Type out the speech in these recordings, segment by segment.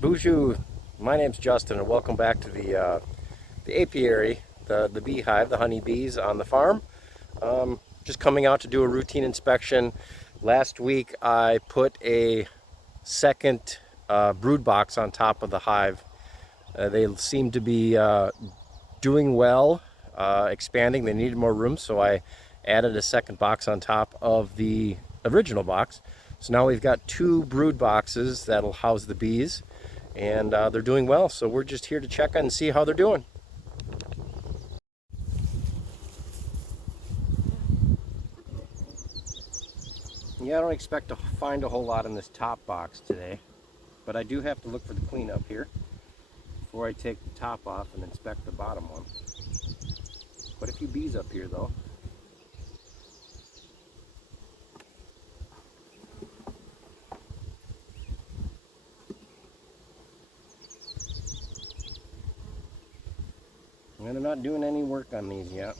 Bonjour, my name's Justin, and welcome back to the apiary, the beehive, the honeybees on the farm. Just coming out to do a routine inspection. Last week I put a second brood box on top of the hive. They seem to be doing well, expanding. They needed more room, so I added a second box on top of the original box. So now we've got two brood boxes that'll house the bees, and they're doing well. So we're just here to check on and see how they're doing. Yeah, I don't expect to find a whole lot in this top box today, but I do have to look for the cleanup here before I take the top off and inspect the bottom one. Quite a few bees up here though. And they're not doing any work on these yet.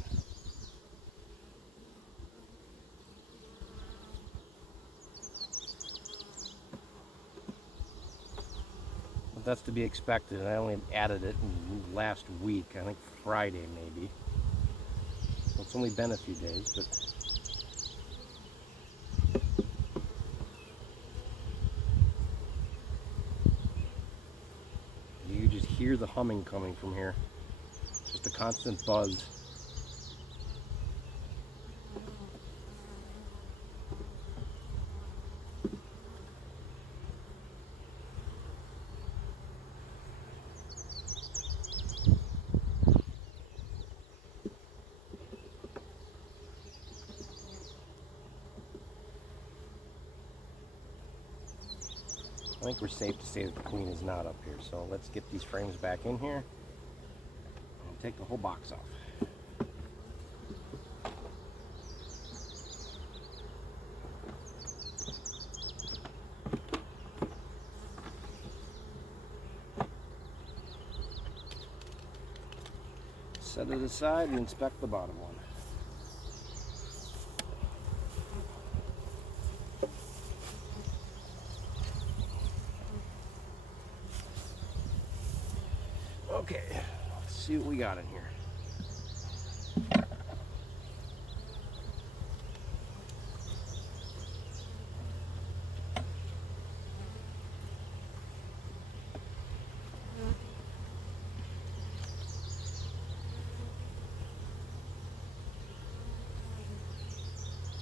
But that's to be expected. I only added it last week, I think Friday maybe. Well, it's only been a few days, but you just hear the humming coming from here. Just a constant buzz. I think we're safe to say that the queen is not up here, so let's get these frames back in here and take the whole box off. Set it aside and inspect the bottom one. Okay, let's see what we got in here.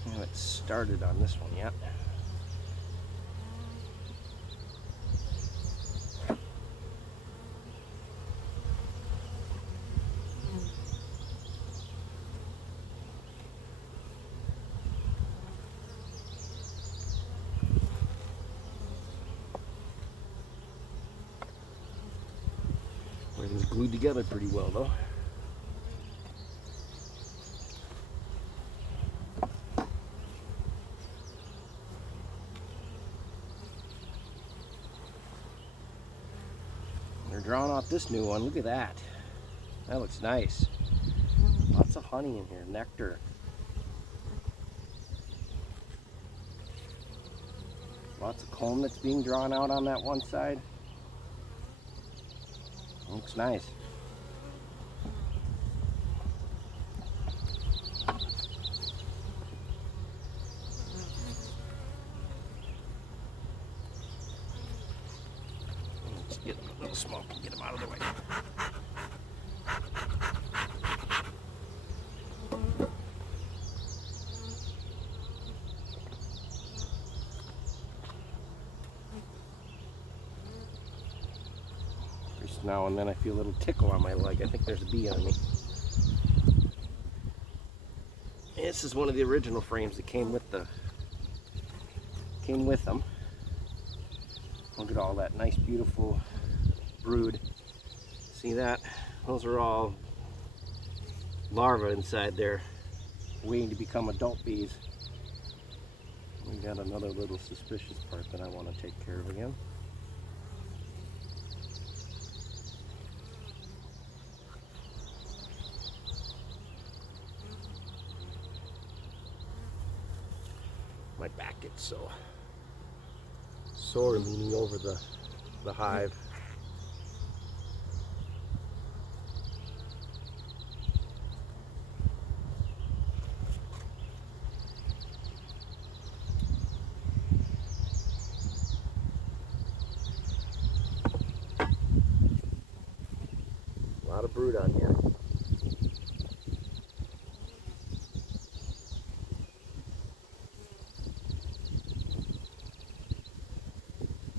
I haven't started on this one yet. Everything's glued together pretty well though. They're drawing out this new one. Look at that. That looks nice. Lots of honey in here, nectar. Lots of comb that's being drawn out on that one side. Looks nice. Let's get a little smoke and get them out of the way. Just now and then I feel a little tickle on my leg. I think there's a bee on me. This is one of the original frames that came with them. Look at all that nice, beautiful brood. See that? Those are all larvae inside there, waiting to become adult bees. We got another little suspicious part that I want to take care of again. My back gets so sore leaning over the hive. A lot of brood on here.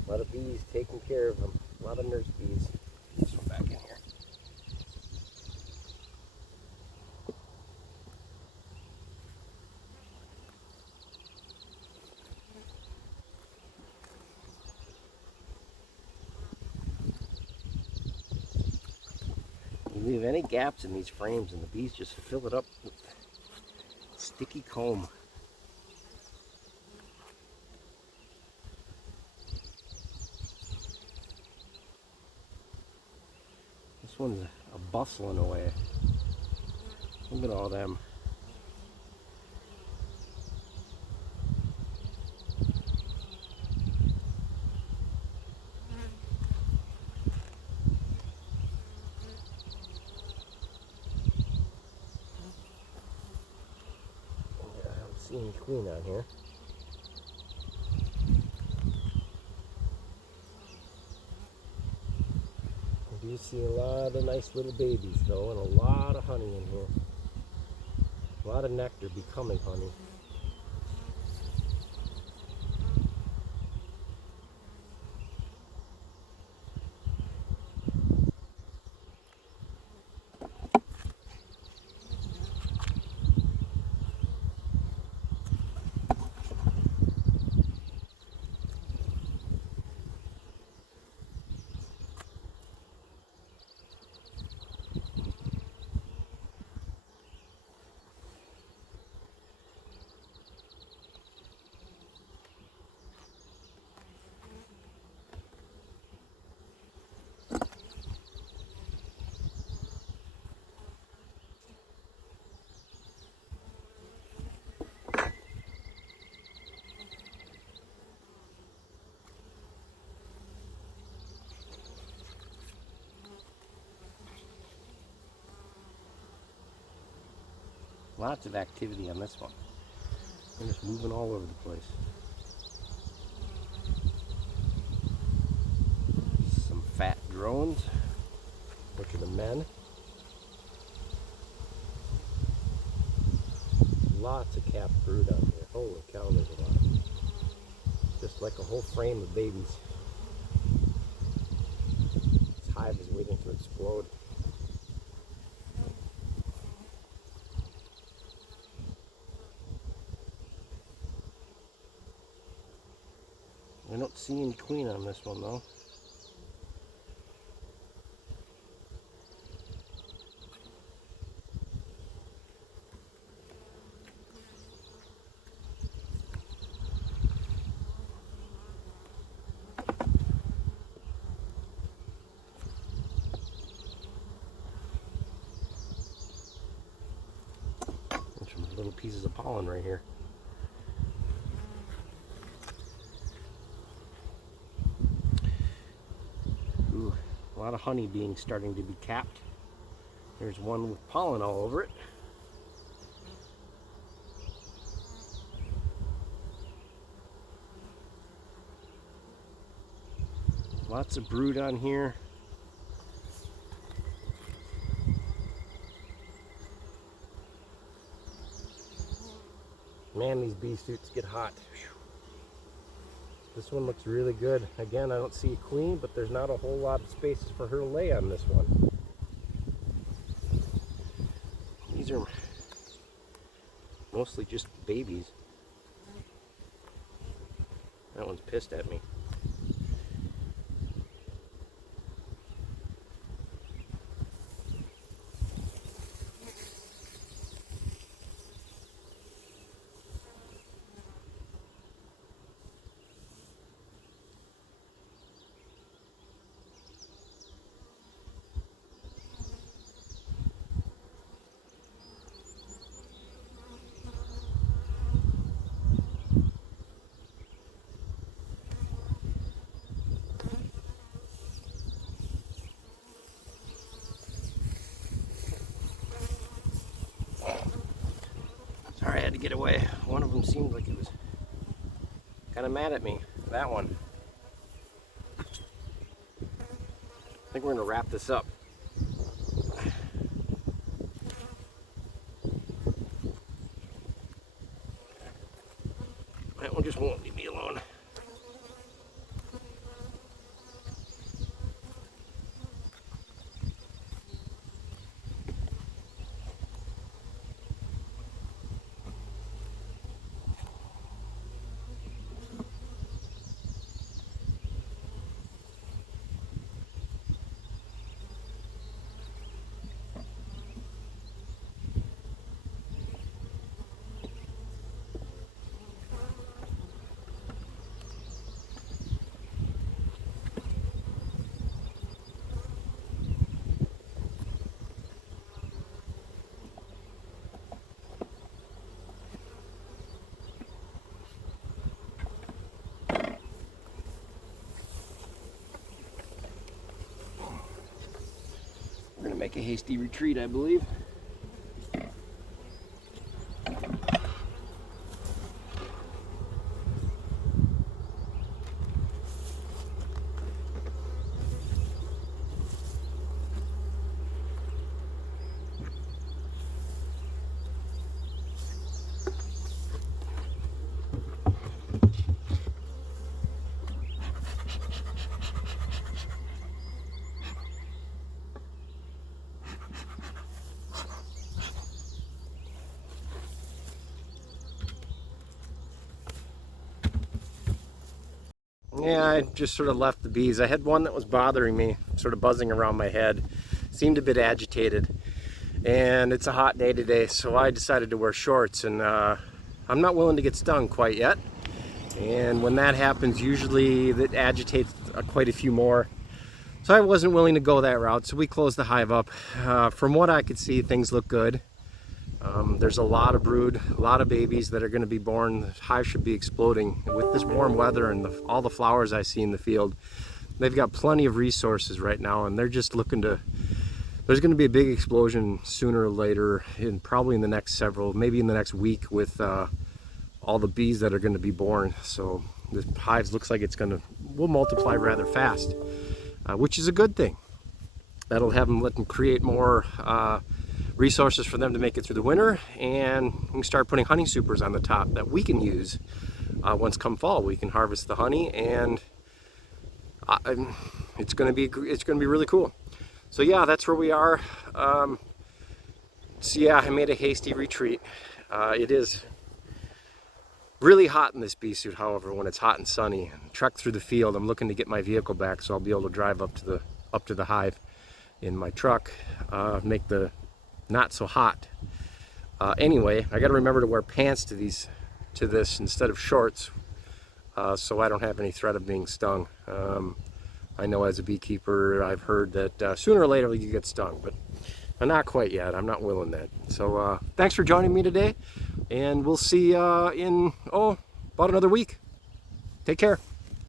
A lot of bees taking care of them. A lot of nurse bees. This one back in here. You leave any gaps in these frames and the bees just fill it up with sticky comb. This one's a bustling away. Look at all them. I don't see any queen on here. You see a lot of nice little babies though, and a lot of honey in here. A lot of nectar becoming honey. Lots of activity on this one. They're just moving all over the place. Some fat drones, which are the men. Lots of capped brood on here. Holy cow, there's a lot. Just like a whole frame of babies. This hive is waiting to explode. I don't see any queen on this one though. There's some little pieces of pollen right here. A lot of honey being starting to be capped. There's one with pollen all over it. Lots of brood on here. Man, these bee suits get hot. Whew. This one looks really good. Again, I don't see a queen, but there's not a whole lot of spaces for her to lay on this one. These are mostly just babies. That one's pissed at me. Sorry, I had to get away. One of them seemed like it was kind of mad at me. That one. I think we're going to wrap this up. make a hasty retreat, I believe. Yeah, I just sort of left the bees. I had one that was bothering me, sort of buzzing around my head. Seemed a bit agitated. And it's a hot day today, so I decided to wear shorts. And I'm not willing to get stung quite yet. And when that happens, usually that agitates quite a few more. So I wasn't willing to go that route, so we closed the hive up. From what I could see, things look good. There's a lot of brood, a lot of babies that are going to be born. The hive should be exploding. With this warm weather and all the flowers I see in the field, they've got plenty of resources right now, and they're just looking to... There's going to be a big explosion sooner or later, probably in the next maybe in the next week, with all the bees that are going to be born. So the hives looks like will multiply rather fast, which is a good thing. That'll let them create more resources for them to make it through the winter, and we can start putting honey supers on the top that we can use once come fall. We can harvest the honey, and it's going to be really cool. So yeah, that's where we are. So yeah, I made a hasty retreat. It is really hot in this bee suit, however, when it's hot and sunny. Trek through the field. I'm looking to get my vehicle back so I'll be able to drive up to the hive in my truck, make the not so hot. Anyway, I got to remember to wear pants to this instead of shorts, so I don't have any threat of being stung. I know as a beekeeper, I've heard that sooner or later you get stung, but not quite yet. I'm not willing that. So thanks for joining me today, and we'll see in about another week. Take care.